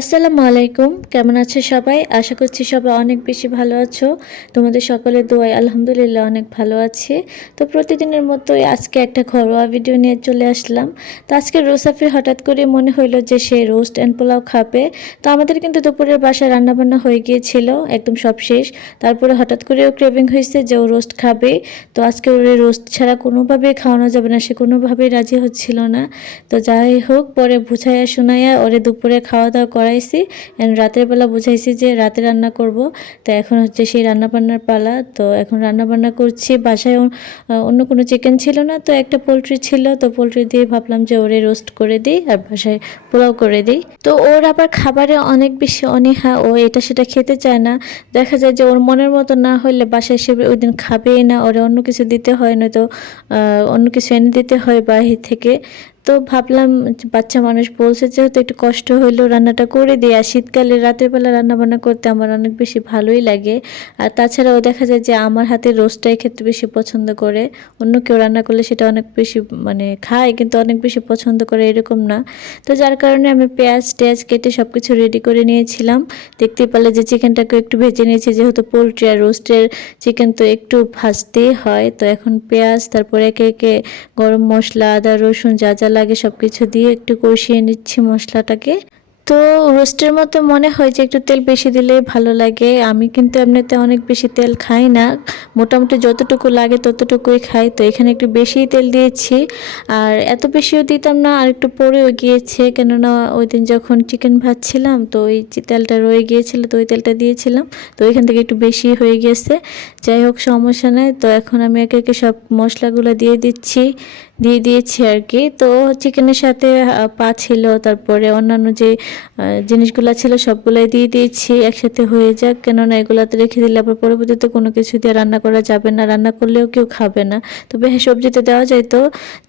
আসসালামু আলাইকুম। কেমন আছো সবাই? আশা করছি সবাই অনেক বেশি ভালো আছো। তোমাদের সকলের দোয়াই আলহামদুলিল্লাহ অনেক ভালো আছে। তো প্রতিদিনের মতোই আজকে একটা ঘরোয়া ভিডিও নিয়ে চলে আসলাম। তো আজকে রোসাফির হঠাৎ করে মনে হইল যে সে রোস্ট অ্যান্ড পোলাও খাবে। তো আমাদের কিন্তু দুপুরের বাসায় রান্নাবান্না হয়ে গিয়েছিল, একদম সব শেষ। তারপরে হঠাৎ করে ও ক্রেভিং হয়েছে যে ও রোস্ট খাবে। তো আজকে ওর রোস্ট ছাড়া কোনোভাবেই খাওয়ানো যাবে না, সে কোনোভাবেই রাজি হচ্ছিল না। তো যাই হোক, পরে বুঝাইয়া শোনাইয়া ওরে দুপুরে খাওয়া দাওয়া করাইছি। And রাতের বেলা বুঝাইছি যে রাতে রান্না করব। তো এখন হচ্ছে সেই রান্না বান্নার পালা। তো এখন রান্না বান্না করছি বাসায় অন্য কোনো চিকেন ছিল না। তো একটা পোলট্রি ছিল। তো পোলট্রি দিয়ে ভাবলাম যে ওরে রোস্ট করে দিই আর বাসায় পোলাও করে দিই। তো ওর আবার খাবারে অনেক বেশি অনীহা। ও এটা সেটা খেতে চায় না। দেখা যায় যে ওর মনের মতো না হলে বাসায় সে ওই দিন খাবেই না। ওরে অন্য কিছু দিতে হয়, নয়তো অন্য কিছু এনে দিতে হয় বাহির থেকে। তো ভাবলাম বাচ্চা মানুষ বলছে যেহেতু একটু কষ্ট হইলেও রান্নাটা করে দিই, আর শীতকালে রাতের বেলা রান্না বান্না করতে আমার অনেক বেশি ভালোই লাগে। আর তাছাড়াও দেখা যায় যে আমার হাতে রোস্টটাই খেতে বেশি পছন্দ করে। অন্য কেউ রান্না করলে সেটা অনেক বেশি মানে খায়, কিন্তু অনেক বেশি পছন্দ করে এরকম না। তো যার কারণে আমি পেঁয়াজ টেয়াজ কেটে সব কিছু রেডি করে নিয়েছিলাম। দেখতে পেলে যে চিকেনটাকে একটু ভেজে নিয়েছি, যেহেতু পোলট্রি আর রোস্টের চিকেন তো একটু ভাজতেই হয়। তো এখন পেঁয়াজ, তারপরে একে একে গরম মশলা, আদা, রসুন যা যা লাগে সব কিছু দিয়ে একটু কষিয়ে নিচ্ছি মশলাটাকে। তো রোস্টের মতো মনে হয় যে একটু তেল বেশি দিলেই ভালো লাগে। আমি কিন্তু এমনিতে অনেক বেশি তেল খাই না। মোটামুটি যতটুকু লাগে ততটুকুই খাই। তো এখানে একটু বেশিই তেল দিয়েছি। আর এত বেশিও দিতাম না, আর একটু পরেও গিয়েছে। কেননা ওই দিন যখন চিকেন ভাজছিলাম তো ওই তেলটা রয়ে গিয়েছিল, তো ওই তেলটা দিয়েছিলাম। তো ওইখান থেকে একটু বেশি হয়ে গেছে। যাই হোক, সমস্যা নাই। তো এখন আমি একে একে সব মশলাগুলো দিয়ে দিচ্ছি। দিয়ে দিয়েছি আর কি। তো চিকেনের সাথে পা ছিল, তারপরে অন্যান্য যে জিনিসগুলো ছিল সবগুলাই দিয়ে দিয়েছি, একসাথে হয়ে যাক। কেননা এগুলাতে রেখে দিলে আবার পরবর্তীতে কোনো কিছু দিয়ে রান্না করা যাবে না, রান্না করলেও কেউ খাবে না। তবে হ্যাঁ সবজিতে দেওয়া যায় তো।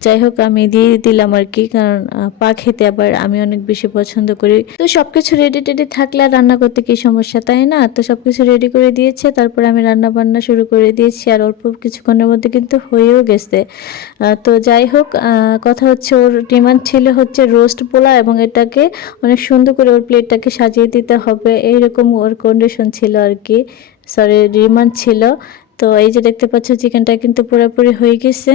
যাই হোক, আমি দিয়ে দিলাম আর কি, কারণ পা খেতে আবার আমি অনেক বেশি পছন্দ করি। তো সবকিছু রেডি টেডি থাকলে আর রান্না করতে কি সমস্যা, তাই না? তো সবকিছু রেডি করে দিয়েছে, তারপরে আমি রান্না বান্না শুরু করে দিয়েছি। আর অল্প কিছুক্ষণের মধ্যে কিন্তু হয়েও গেছে। তো যাই হোক কথা হচ্ছে ওর ডিমান্ড ছিল হচ্ছে রোস্ট পোলা এবং এটাকে অনেক সুন্দর করে ওর প্লেটটাকে সাজিয়ে দিতে হবে। এইরকম ওর কন্ডিশন ছিল আর কি। সরি ডিমান্ড ছিল। তো এই যে দেখতে পাচ্ছ চিকেনটা কিন্তু পুরোপুরি হয়ে গেছে।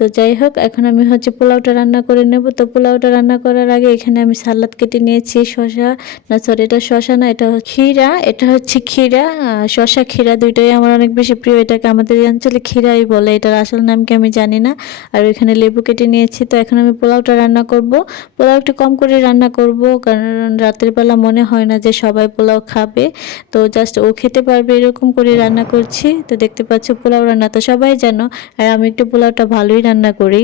তো যাই হোক, এখন আমি হচ্ছে পোলাওটা রান্না করে নেব। তো পোলাওটা রান্না করার আগে এখানে আমি সালাদ কেটে নিয়েছি শশা না সরি এটা শসা না, এটা ক্ষীরা। এটা হচ্ছে ক্ষীরা শশা ক্ষীরা দুইটাই আমার অনেক বেশি প্রিয়। এটাকে আমাদের এই অঞ্চলে ক্ষীরাই বলে। এটার আসল নাম কি আমি জানি না। আর এখানে লেবু কেটে নিয়েছি। তো এখন আমি পোলাওটা রান্না করব। পোলাও একটু কম করে রান্না করব, কারণ রাতের বেলা মনে হয় না যে সবাই পোলাও খাবে। তো জাস্ট ও খেতে পারবে এরকম করে রান্না করছি। তো দেখতে পাচ্ছ পোলাও রান্না তো সবাই জানো। আর আমি একটু পোলাওটা ভালোই রান্না করি।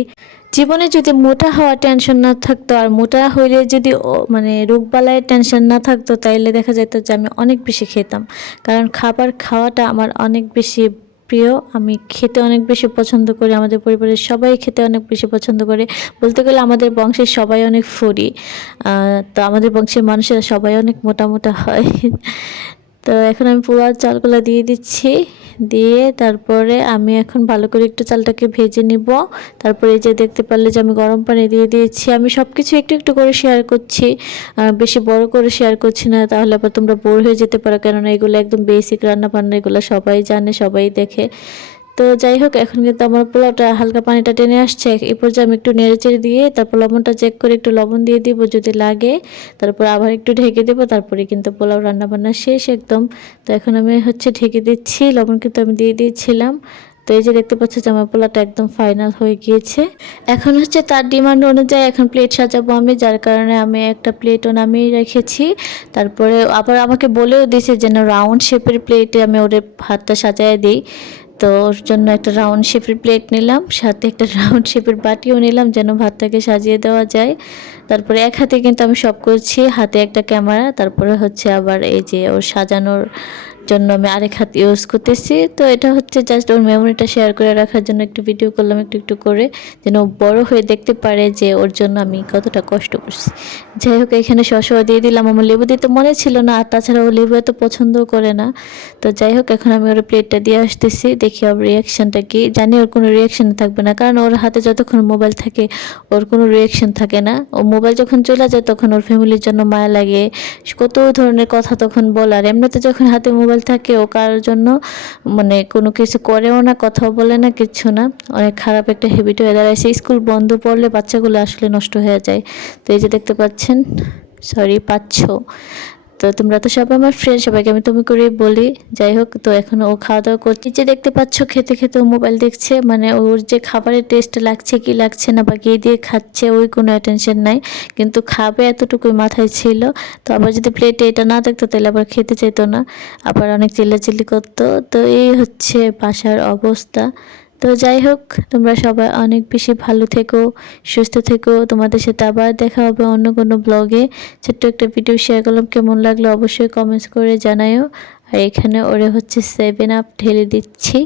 জীবনে যদি মোটা হওয়া টেনশন না থাকতো, আর মোটা হইলে যদি মানে রোগবালাইয়ের টেনশন না থাকতো, তাইলে দেখা যেত যে আমি অনেক বেশি খেতাম। কারণ খাবার খাওয়াটা আমার অনেক বেশি প্রিয়। আমি খেতে অনেক বেশি পছন্দ করি, আমাদের পরিবারের সবাই খেতে অনেক বেশি পছন্দ করে। বলতে গেলে আমাদের বংশের সবাই অনেক ফুরি। তো আমাদের বংশের মানুষেরা সবাই অনেক মোটা মোটা হয়। তো এখন আমি পোলার চালগুলো দিয়ে দিচ্ছি। দিয়ে তারপরে আমি এখন ভালো করে একটু চালটাকে ভেজে নিব। তারপরে যে দেখতে পারলে যে আমি গরম পানি দিয়ে দিয়েছি। আমি সব কিছু একটু একটু করে শেয়ার করছি। বেশি বড় করে শেয়ার করছি না, তাহলে আবার তোমরা বোর হয়ে যেতে পারো। কেননা এগুলো একদম বেসিক রান্না বান্না এগুলো সবাই জানে, সবাই দেখে। তো যাই হোক, এখন কিন্তু আমার পোলাওটা হালকা পানিটা টেনে আসছে। এই পর্যায়ে আমি একটু নেড়ে চেড়ে দিয়ে তারপর লবণটা চেক করে একটু লবণ দিয়ে দিব যদি লাগে। তারপর আবার একটু ঢেকে দেবো, তারপরে কিন্তু পোলাও রান্না বান্না শেষ একদম। তো এখন আমি হচ্ছে ঢেকে দিচ্ছি, লবণ কিন্তু আমি দিয়ে দিয়েছিলাম। তো এই যে দেখতে পাচ্ছ আমার পোলাটা একদম ফাইনাল হয়ে গিয়েছে। এখন হচ্ছে তার ডিমান্ড অনুযায়ী এখন প্লেট সাজাবো আমি, যার কারণে আমি একটা প্লেটও নামিয়ে রেখেছি। তারপরে আবার আমাকে বলেও দিয়েছে যেন রাউন্ড শেপের প্লেটে আমি ওদের হাতটা সাজায় দিই। তো ওর জন্য একটা রাউন্ড শেপের প্লেট নিলাম, সাথে একটা রাউন্ড শেপের বাটিও নিলাম যেন ভাতটাকে সাজিয়ে দেওয়া যায়। তারপরে এক হাতে কিন্তু আমি সব করছি, হাতে একটা ক্যামেরা তারপরে হচ্ছে আবার এই যে ওর সাজানোর জন্য আমি আরেক হাত ইউজ করতেছি। তো এটা হচ্ছে জাস্ট ওর মেমোরিটা শেয়ার করে রাখার জন্য একটু ভিডিও করলাম, একটু একটু করে, যেন বড় হয়ে দেখতে পারে যে ওর জন্য আমি কতটা কষ্ট করছি। যাই হোক, এখানে শসাও দিয়ে দিলাম। আমার লেবু দিতে মনে ছিল না, আর তাছাড়া ও লেবু এত পছন্দও করে না। তো যাই হোক, এখন আমি ওর প্লেটটা দিয়ে আসতেছি, দেখি ওর রিয়াকশানটা কি। জানি ওর কোনো রিয়াকশান থাকবে না, কারণ ওর হাতে যতক্ষণ মোবাইল থাকে, ওর কোনো রিয়াকশান থাকে না। ও মোবাইল যখন চলে যায়, তখন ওর ফ্যামিলির জন্য মায়া লাগে, কত ধরনের কথা তখন বলার। এমনিতে যখন হাতে মোবাইল থাকে, ও কারোর জন্য মানে কোনো কিছু করেও না, কথাও বলে না, কিচ্ছু না। অনেক খারাপ একটা হ্যাবিট হয়ে দাঁড়ায়। স্কুল বন্ধ পড়লে বাচ্চাগুলো আসলে নষ্ট হয়ে যায়। তো এই যে দেখতে পাচ্ছেন সরি পাচ্ছ। তো তোমরা তো সবাই আমার ফ্রেন্ড সবাইকে আমি তুমি করেই বলি। যাই হোক, তো এখন ও খাওয়া দাওয়া করছে যে দেখতে পাচ্ছ, খেতে খেতে ও মোবাইল দেখছে। মানে ওর যে খাবারের টেস্ট লাগছে কি লাগছে না বা কি দিয়ে খাচ্ছে, ওই কোনো অ্যাটেনশন নাই। কিন্তু খাবে এতটুকুই মাথায় ছিল। তো আবার যদি প্লেটে এটা না দেখতো, তাহলে আবার খেতে চাইতো না। আবার অনেক চিল্লাচিল্লি করতো। তো এই হচ্ছে বাসার অবস্থা। তো যাই হোক, তোমরা সবাই অনেক বেশি ভালো থেকো, সুস্থ থেকো। তোমাদের সাথে আবার দেখা হবে অন্য কোনো ব্লগে। ছোট্ট একটা ভিডিও শেয়ার করলাম, কেমন লাগল অবশ্যই কমেন্টস করে জানায়ও। আর এখানে ওরে হচ্ছে সেভেন আপ ঢেলে দিচ্ছি।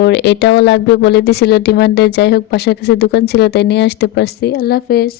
ওর এটাও লাগবে বলে দিছিল ডিমান্ডে। যাই হোক পাশার কাছে দোকান ছিল, তাই নিয়ে আসতে পারছি। আল্লাহ হাফেজ।